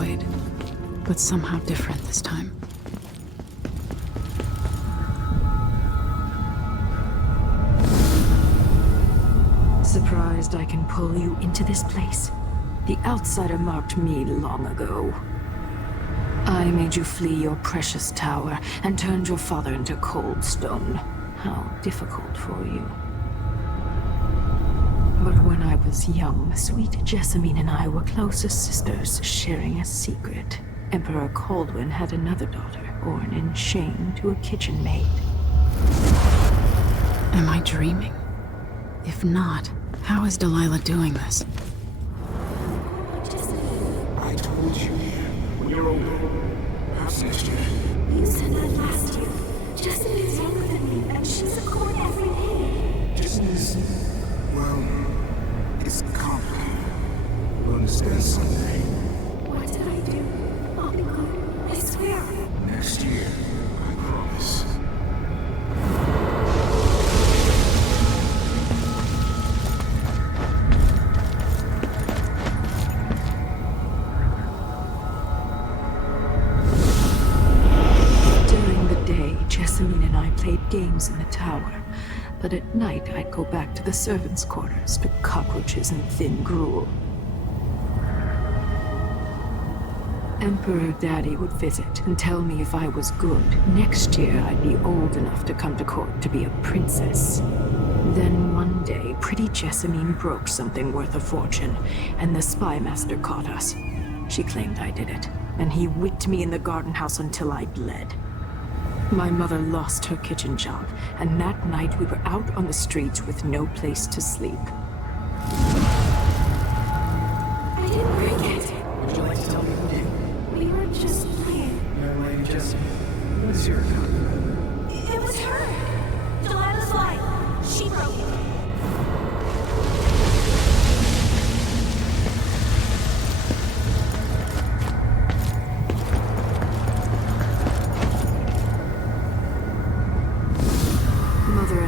void, but somehow different this time. Surprised I can pull you into this place? The outsider marked me long ago. I made you flee your precious tower and turned your father into cold stone. How difficult for you. But when I was young, sweet Jessamine and I were close as sisters, sharing a secret. Emperor Kaldwin had another daughter, born in shame to a kitchen maid. Am I dreaming? If not, how is Delilah doing this? I told you when you're older. Perhaps next year. You said that last year. Jessamine is younger than me, and she's a court every day. Jessamine is, well, it's complicated. You'll understand someday. What did I do? I'll be good. I swear. Next year, I promise. Jessamine and I played games in the tower, but at night I'd go back to the servants' quarters to cockroaches and thin gruel. Emperor Daddy would visit and tell me if I was good. Next year I'd be old enough to come to court to be a princess. Then one day, pretty Jessamine broke something worth a fortune, and the spy master caught us. She claimed I did it, and he whipped me in the garden house until I bled. My mother lost her kitchen job, and that night we were out on the streets with no place to sleep. I didn't break it. Would you like to tell me who did? We were just playing. Young Lady Jessamine, what is your account? It was her. Delilah's light. She broke it.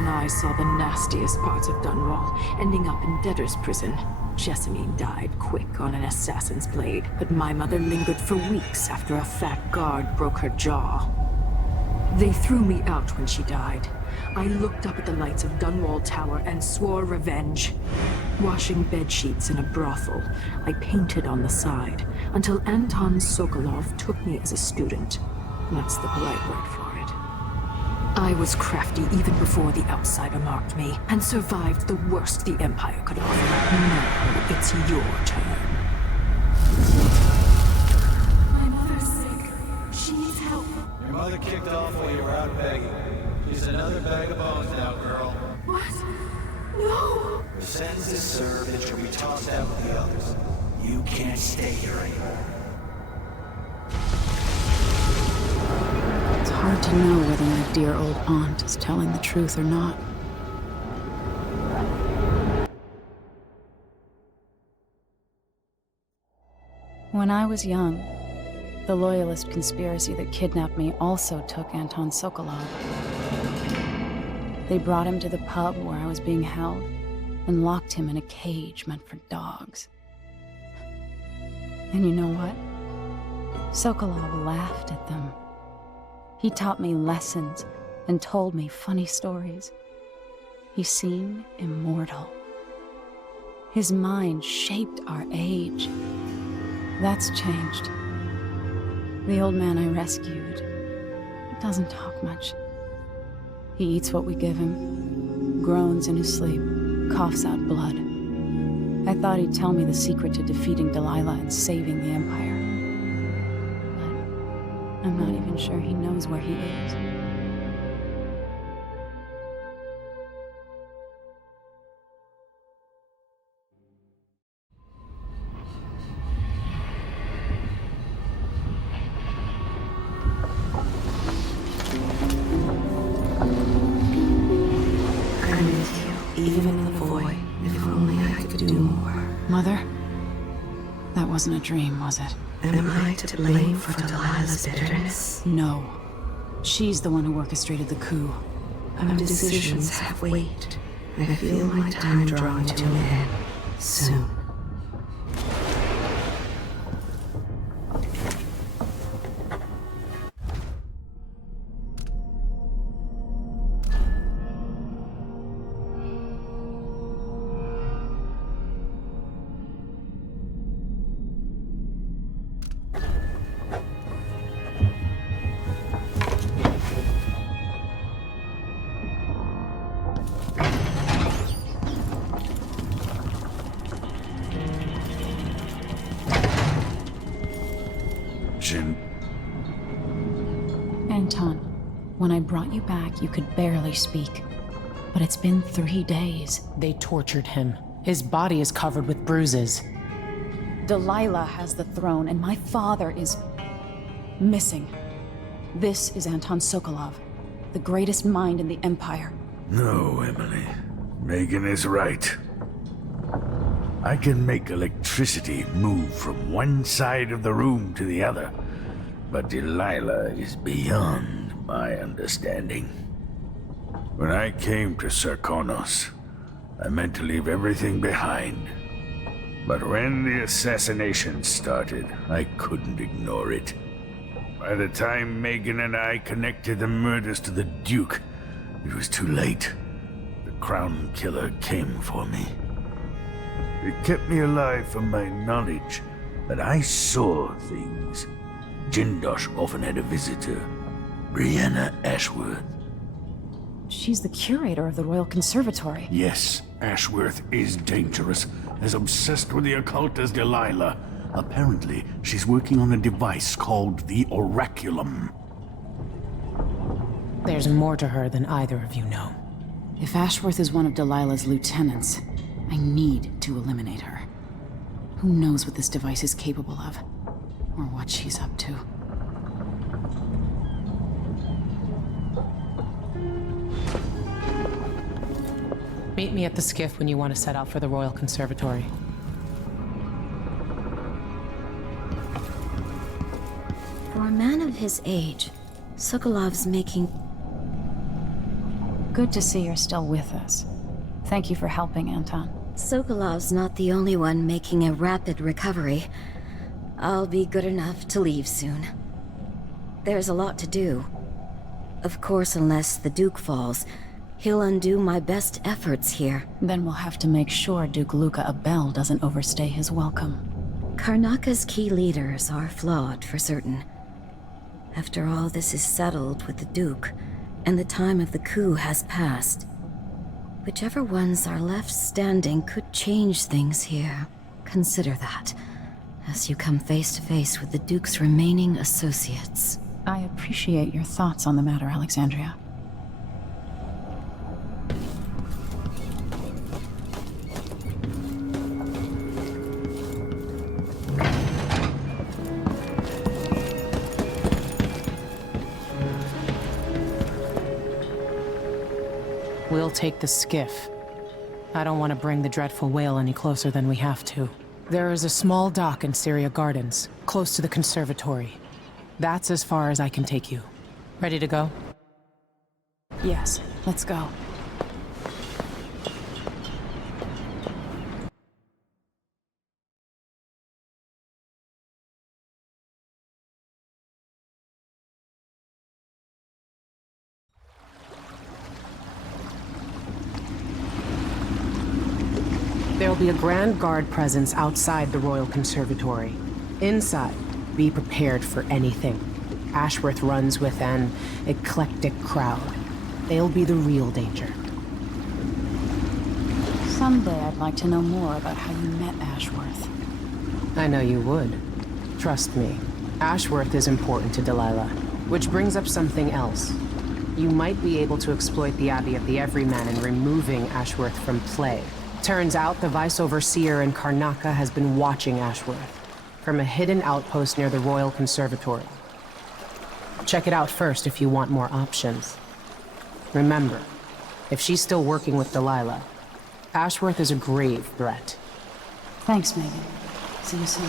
I saw the nastiest parts of Dunwall, ending up in debtor's prison. Jessamine died quick on an assassin's blade, but my mother lingered for weeks after a fat guard broke her jaw. They threw me out when she died. I looked up at the lights of Dunwall Tower and swore revenge. Washing bedsheets in a brothel, I painted on the side, until Anton Sokolov took me as a student. That's the polite word for it. I was crafty even before the outsider marked me, and survived the worst the Empire could offer. Now it's your turn. My mother's sick. She needs help. Your mother kicked off while you were out begging. She's another bag of bones now, girl. What? No! Your sentence is served and she'll be tossed out with the others. You can't stay here anymore. It's hard to know whether my dear old aunt is telling the truth or not. When I was young, the Loyalist conspiracy that kidnapped me also took Anton Sokolov. They brought him to the pub where I was being held and locked him in a cage meant for dogs. And you know what? Sokolov laughed at them. He taught me lessons and told me funny stories. He seemed immortal. His mind shaped our age. That's changed. The old man I rescued doesn't talk much. He eats what we give him, groans in his sleep, coughs out blood. I thought he'd tell me the secret to defeating Delilah and saving the Empire. But I'm not even sure he knows where he is. Even in the void, if only I could do more. Mother? That wasn't a dream, was it? Am I to blame for Delilah's bitterness? No. She's the one who orchestrated the coup. Our decisions have weight. I feel my time drawing to an end soon. Jin... Anton, when I brought you back, you could barely speak. But it's been 3 days. They tortured him. His body is covered with bruises. Delilah has the throne, and my father is... missing. This is Anton Sokolov, the greatest mind in the Empire. No, Emily. Megan is right. I can make electricity move from one side of the room to the other, but Delilah is beyond my understanding. When I came to Sarkonos, I meant to leave everything behind. But when the assassination started, I couldn't ignore it. By the time Megan and I connected the murders to the Duke, it was too late. The Crown Killer came for me. It kept me alive from my knowledge that I saw things. Jindosh often had a visitor, Breanna Ashworth. She's the curator of the Royal Conservatory. Yes, Ashworth is dangerous, as obsessed with the occult as Delilah. Apparently, she's working on a device called the Oraculum. There's more to her than either of you know. If Ashworth is one of Delilah's lieutenants, I need to eliminate her. Who knows what this device is capable of, or what she's up to. Meet me at the skiff when you want to set out for the Royal Conservatory. For a man of his age, Sokolov's making... Good to see you're still with us. Thank you for helping, Anton. Sokolov's not the only one making a rapid recovery. I'll be good enough to leave soon. There's a lot to do. Of course, unless the Duke falls, he'll undo my best efforts here. Then we'll have to make sure Duke Luca Abel doesn't overstay his welcome. Karnaca's key leaders are flawed, for certain. After all this is settled with the Duke, and the time of the coup has passed, whichever ones are left standing could change things here. Consider that, as you come face to face with the Duke's remaining associates. I appreciate your thoughts on the matter, Alexandria. We'll take the skiff. I don't want to bring the dreadful whale any closer than we have to. There is a small dock in Cyria Gardens, close to the conservatory. That's as far as I can take you. Ready to go? Yes, let's go. There'll be a Grand Guard presence outside the Royal Conservatory. Inside, be prepared for anything. Ashworth runs with an eclectic crowd. They'll be the real danger. Someday I'd like to know more about how you met Ashworth. I know you would. Trust me. Ashworth is important to Delilah. Which brings up something else. You might be able to exploit the Abbey of the Everyman in removing Ashworth from play. Turns out the Vice Overseer in Karnaca has been watching Ashworth from a hidden outpost near the Royal Conservatory. Check it out first if you want more options. Remember, if she's still working with Delilah, Ashworth is a grave threat. Thanks, Megan. See you soon.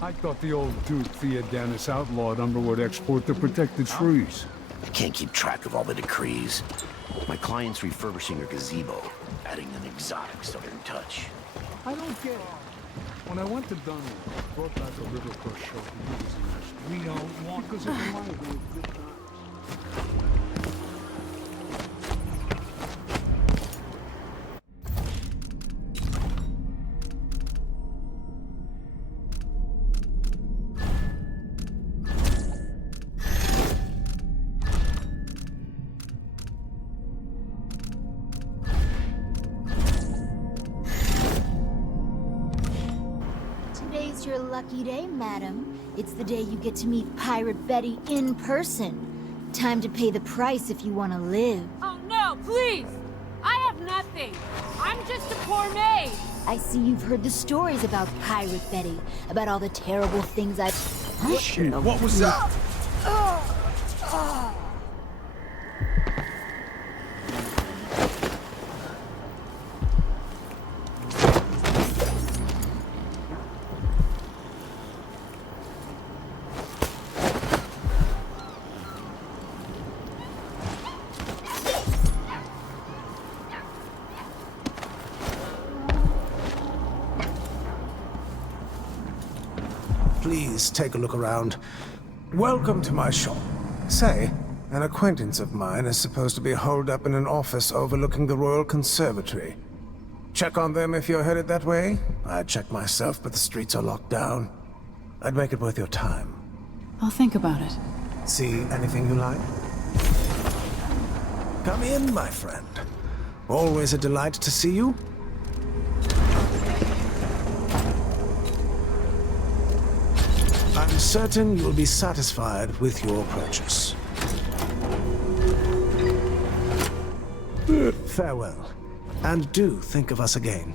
I thought the old Duke via Dennis outlawed Underwood export to protect the trees. I can't keep track of all the decrees. My client's refurbishing her gazebo, adding an exotic southern touch. I don't get it. When I went to Dunwood, I brought back a river crush show for you. We don't want because of the money. Good times. Today's your lucky day, madam. It's the day you get to meet Pirate Betty in person. Time to pay the price if you want to live. Oh no, please! I have nothing. I'm just a poor maid. I see you've heard the stories about Pirate Betty, about all the terrible things I've... Shit, what was that? Please take a look around. Welcome to my shop. Say, an acquaintance of mine is supposed to be holed up in an office overlooking the Royal Conservatory. Check on them if you're headed that way. I'd check myself, but the streets are locked down. I'd make it worth your time. I'll think about it. See anything you like? Come in, my friend. Always a delight to see you. I'm certain you'll be satisfied with your purchase. Farewell, and do think of us again.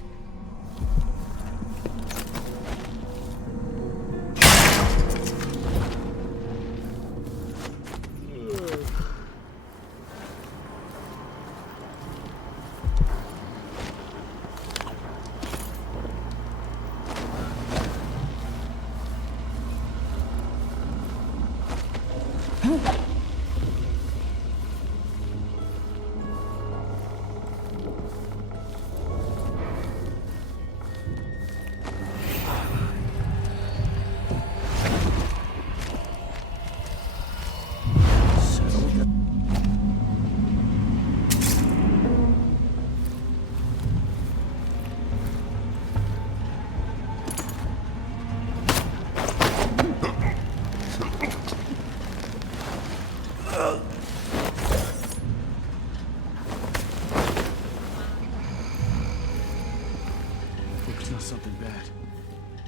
It's not something bad.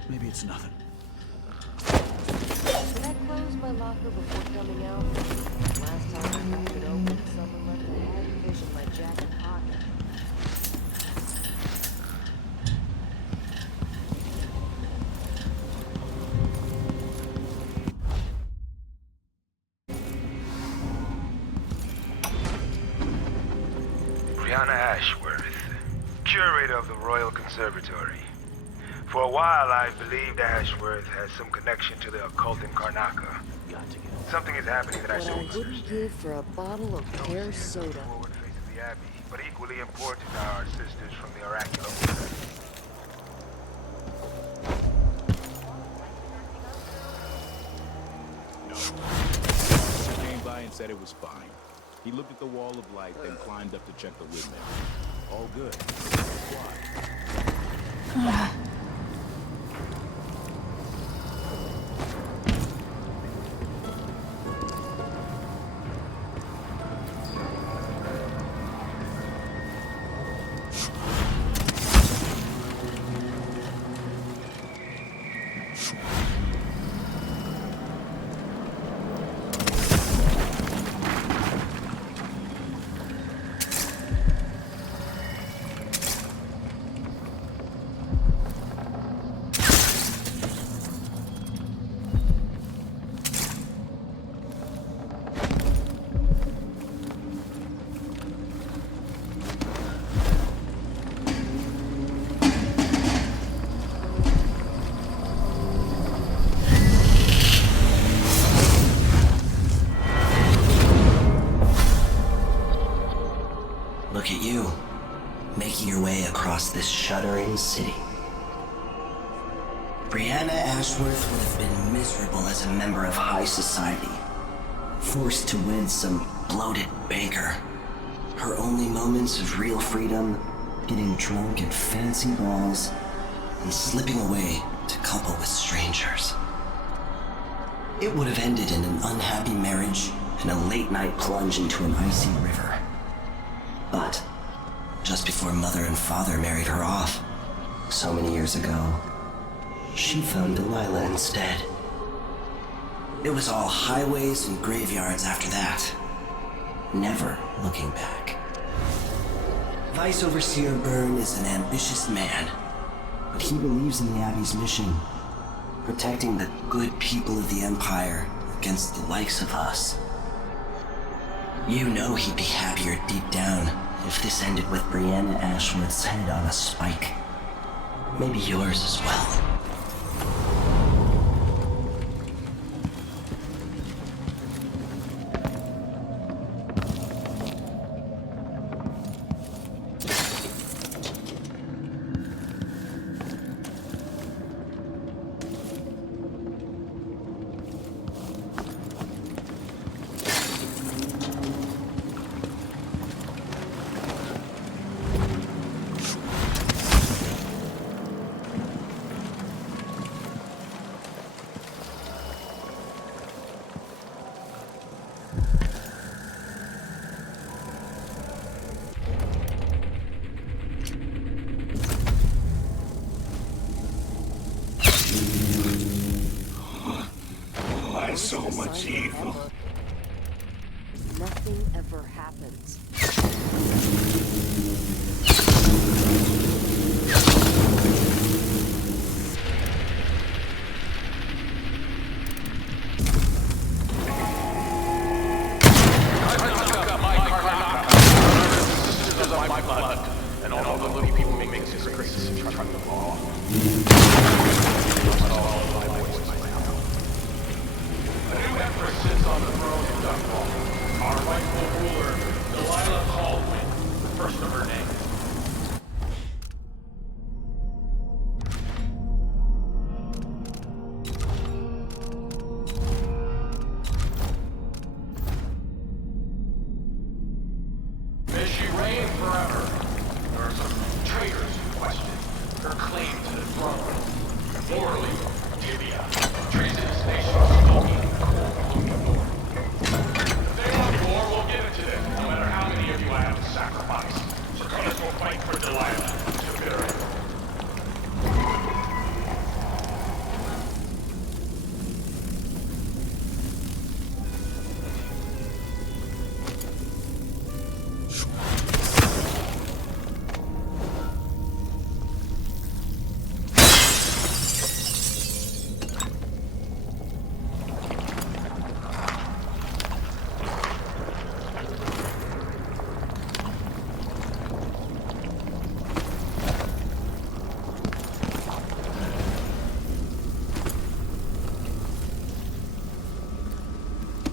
Maybe it's nothing. Did I close my locker before coming out? Last time I left it open, someone left a hagfish in my jacket pocket. Breanna Ashworth, curator of the Royal Conservatory. For a while, I believed Ashworth has some connection to the occult in Karnaca. Something is happening that I don't understand. What I wouldn't give for a bottle of pear soda. Forward face of the Abbey, but equally important are our sisters from the oracular. No. He came by and said it was fine. He looked at the wall of light, then climbed up to check the windmill. All good. Why? Look at you, making your way across this shuddering city. Breanna Ashworth would have been miserable as a member of high society, forced to wed some bloated banker. Her only moments of real freedom, getting drunk at fancy balls, and slipping away to couple with strangers. It would have ended in an unhappy marriage and a late-night plunge into an icy river. But just before Mother and Father married her off, so many years ago, she found Delilah instead. It was all highways and graveyards after that. Never looking back. Vice Overseer Byrne is an ambitious man, but he believes in the Abbey's mission, protecting the good people of the Empire against the likes of us. You know he'd be happier deep down if this ended with Breanna Ashworth's head on a spike. Maybe yours as well. So much evil. Nothing ever happens. My blood, and all the little people make secrets and try to law. A new empress sits on the throne in Dunwall. Our rightful ruler, Delilah Caldwin, the first of her name. May she reign forever. There are some traitors who question her claim to the throne. Morally, Gibeah, treasonous nation stalking looking north. If they want war, we'll give it to them, no matter how many of you I have to sacrifice. So come, let's go fight for Delilah to bitter end.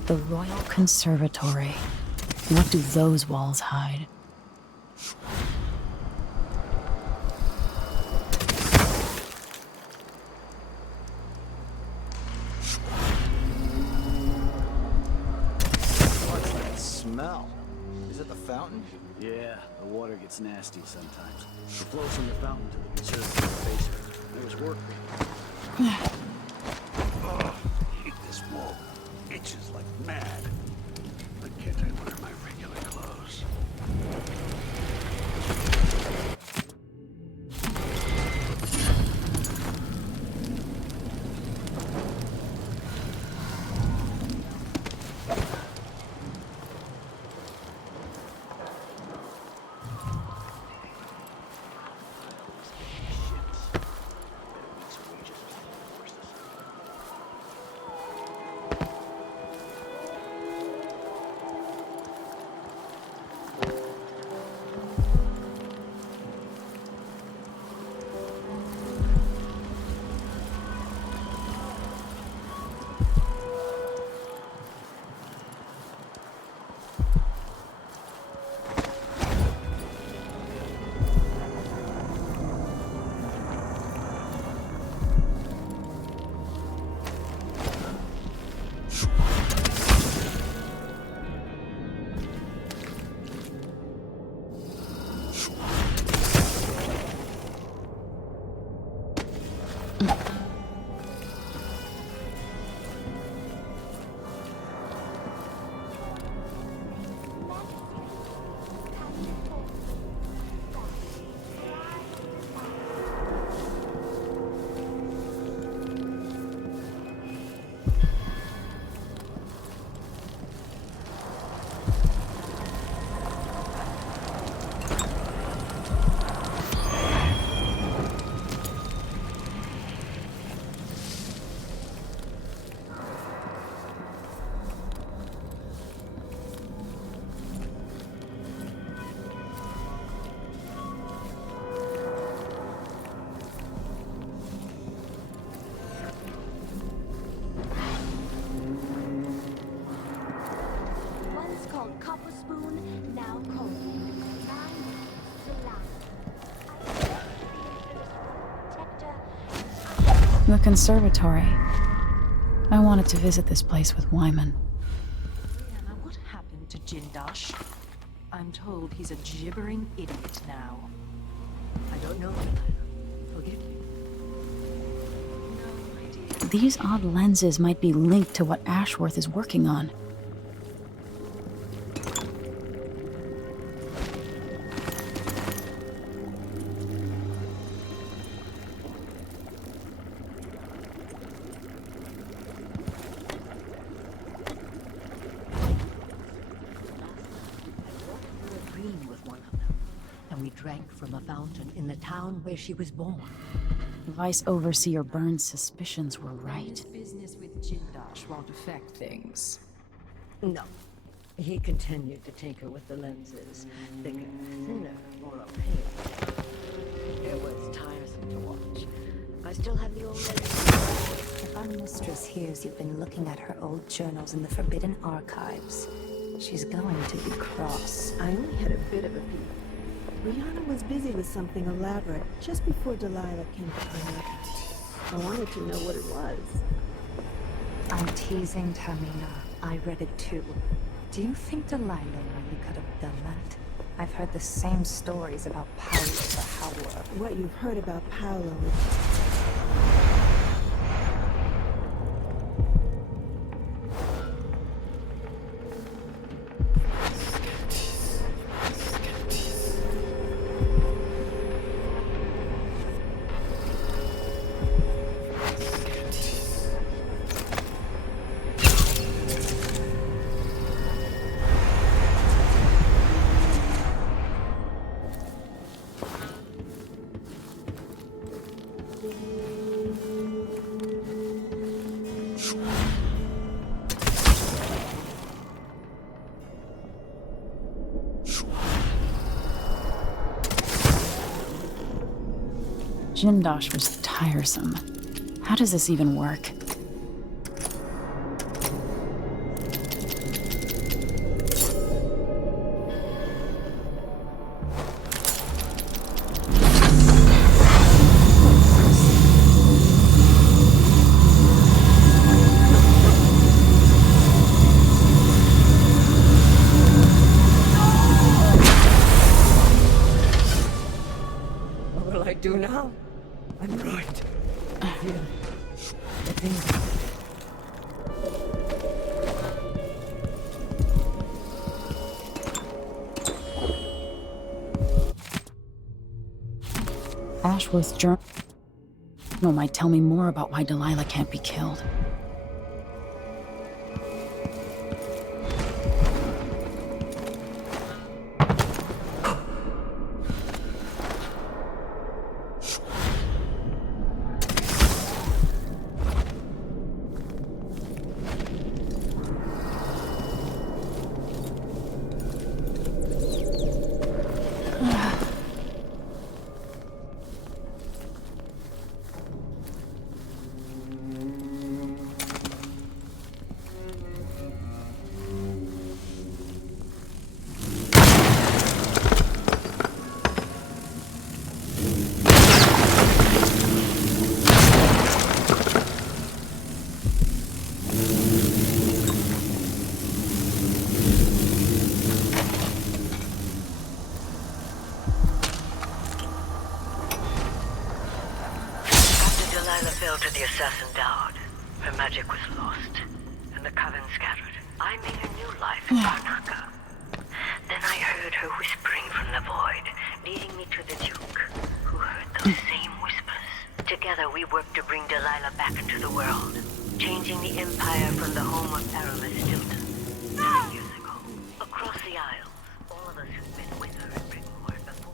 The Royal Conservatory. What do those walls hide? What's that smell? Is it the fountain? Yeah, the water gets nasty sometimes. It flows from the fountain to the conservatory basement. There's work being done. This wall itches like mad. But can't I wear my regular clothes? the conservatory. I wanted to visit this place with Wyman. Breanna, what happened to Jindosh? I'm told he's a gibbering idiot now. I don't know. Forgive me. These odd lenses might be linked to what Ashworth is working on. Drank from a fountain in the town where she was born. Vice Overseer Burns' suspicions were right. His business with Jindosh won't affect things. No. He continued to take her with the lenses, thicker, thinner, more opaque. It was tiresome to watch. I still have the old lenses. If our mistress hears you've been looking at her old journals in the Forbidden Archives, she's going to be cross. I only had a bit of a peek. Breanna was busy with something elaborate just before Delilah came to Karnaca. I wanted to know what it was. I'm teasing, Tamina. I read it too. Do you think Delilah really could have done that? I've heard the same stories about Paolo the Howler. What you've heard about Paolo is... Jindosh was tiresome. How does this even work? What will I do now? I'm ruined. I feel the things. Ashworth's journal might tell me more about why Delilah can't be killed. Delilah fell to the assassin Dowd. Her magic was lost, and the coven scattered. I made a new life in Karnaca. Then I heard her whispering from the void, leading me to the Duke, who heard those same whispers. Together we worked to bring Delilah back into the world, changing the Empire from the home of Aramis Stilton. 7 years ago, across the Isles, all of us who'd been with her in Brickmore before.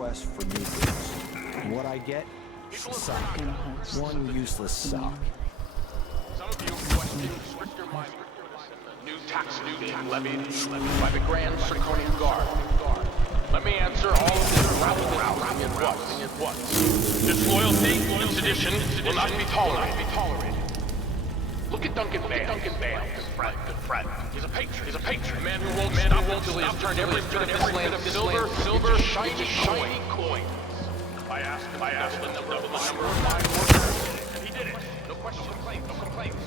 request for new goods. And what I get? A sock. One useless sock. Some of you questioned stricter mind. New tax being levied by the Grand Draconian Guard. Let me answer all of you rousing at once. Disloyalty and sedition will not be tolerated. Look at Duncan Bale. Good friend. He's a patron. A man who won't stop until he has turned every bit of this land of silver, shiny coins. I asked him to double the number of mine workers, and he did it. No complaints.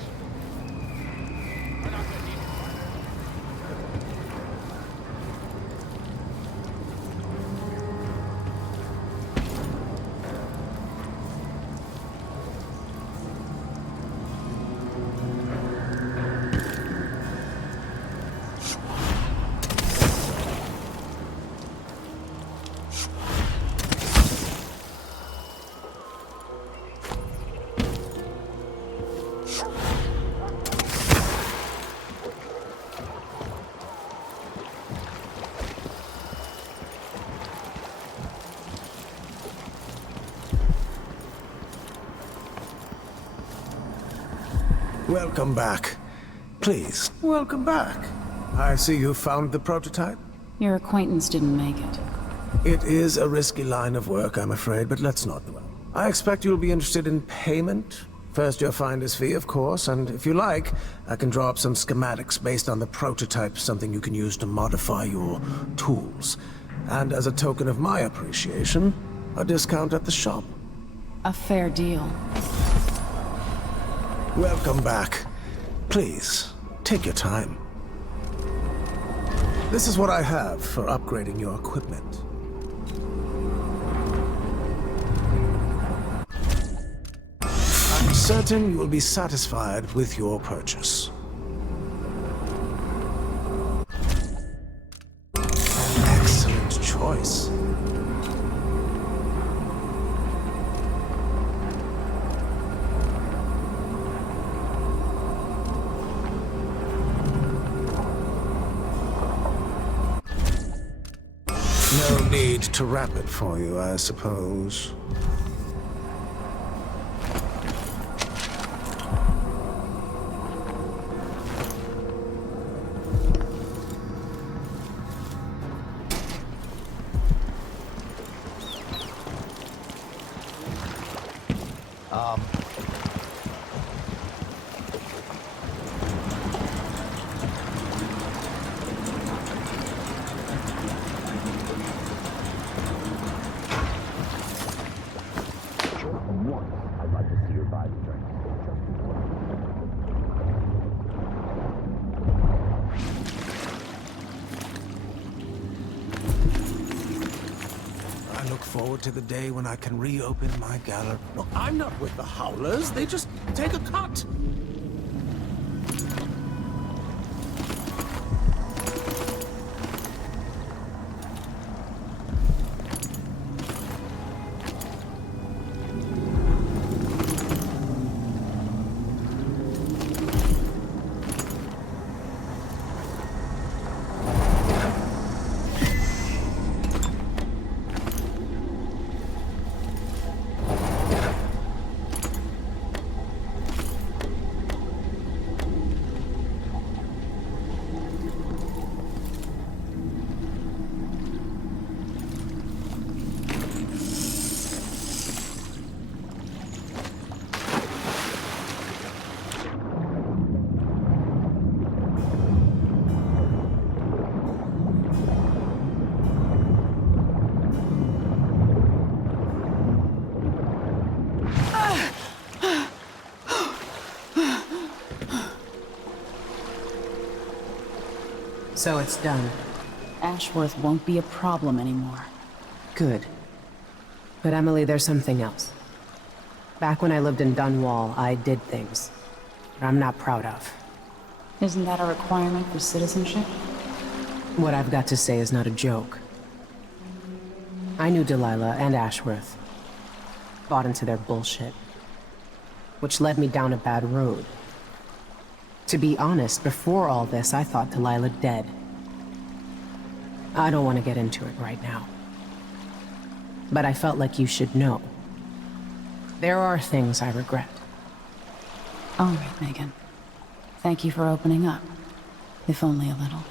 We're not gonna need Welcome back. Please, welcome back. I see you found the prototype. Your acquaintance didn't make it. It is a risky line of work, I'm afraid, but let's not dwell. I expect you'll be interested in payment. First your finder's fee, of course, and if you like, I can draw up some schematics based on the prototype, something you can use to modify your tools. And as a token of my appreciation, a discount at the shop. A fair deal. Welcome back. Please, take your time. This is what I have for upgrading your equipment. I'm certain you will be satisfied with your purchase. An excellent choice. No need to wrap it for you, I suppose. To the day when I can reopen my gallery. No, I'm not with the Howlers. They just take a cut. So it's done. Ashworth won't be a problem anymore. Good. But Emily, there's something else. Back when I lived in Dunwall, I did things that I'm not proud of. Isn't that a requirement for citizenship? What I've got to say is not a joke. I knew Delilah and Ashworth. Bought into their bullshit. Which led me down a bad road. To be honest, before all this, I thought Delilah dead. I don't want to get into it right now. but I felt like you should know. There are things I regret. All right, Megan. Thank you for opening up, if only a little.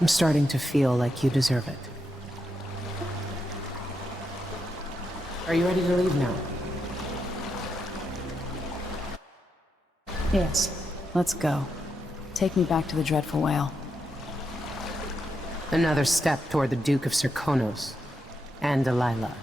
I'm starting to feel like you deserve it. Are you ready to leave now? Yes. Let's go. Take me back to the Dreadful Whale. Another step toward the Duke of Serkonos and Delilah.